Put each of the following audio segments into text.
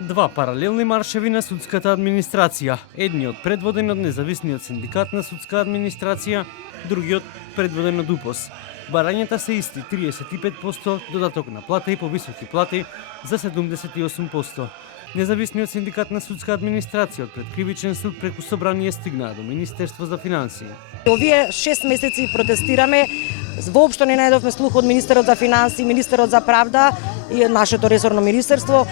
Два паралелни маршеви на судската администрација. Едниот предводен од независниот синдикат на судска администрација, другиот предводен од УПОС. Барањата се исти 35%, додаток на плата и повисоки плати за 78%. Независниот синдикат на судска администрација од пред кривичен суд преку собрание стигнаа до Министерство за финансии. Овие 6 месеци протестираме, воопшто не најдовме слух од министерот за финансии, министерот за правда и нашето ресорно министерство.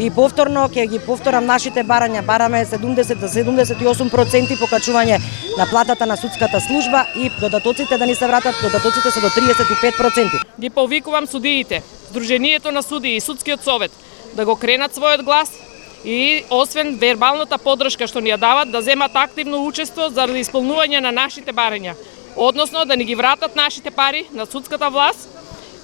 И повторно ќе ги повторам нашите барања. Бараме 70 до 78% покачување на платата на судската служба и додатоците да ни се вратат, додатоците се до 35%. Ги повикувам судиите, Сдруженијето на судии и Судскиот совет да го кренат својот глас и освен вербалната поддршка што ни ја дават, да земат активно учество заради исполнување на нашите барања, односно да ни ги вратат нашите пари на судската власт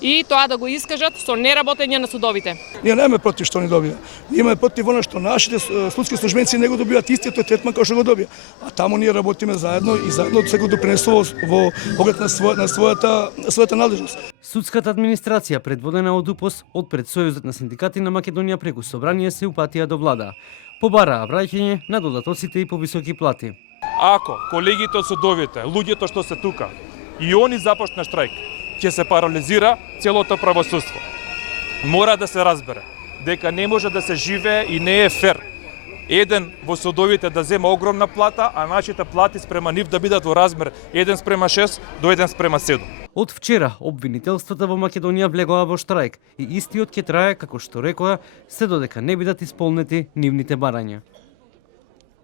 и тоа да го искажат со неработење на судовите. Ние немаме против што ни добија. Ние имаме против она што нашите судски службеници не го добиваат истиот третман како што го добија. А таму ние работиме заедно и заедно се го допринесува во поглед на својата надлежност. Судската администрација, предводена од УПОС, од пред Сојузот на синдикати на Македонија преку собрание се упатија до влада. Побараа враќање на додатоците и повисоки плати. Ако колегите од судовите, луѓето што се тука, и они започна штрајк, ќе се парализира целото правосудство. Мора да се разбере дека не може да се живее и не е фер еден во судовите да зема огромна плата, а нашите плати спрема нив да бидат во размер 1:6 до 1:7. Од вчера обвинителствата во Македонија влегоа во штрајк и истиот ќе трае, како што рекоа, се додека не бидат исполнети нивните барања.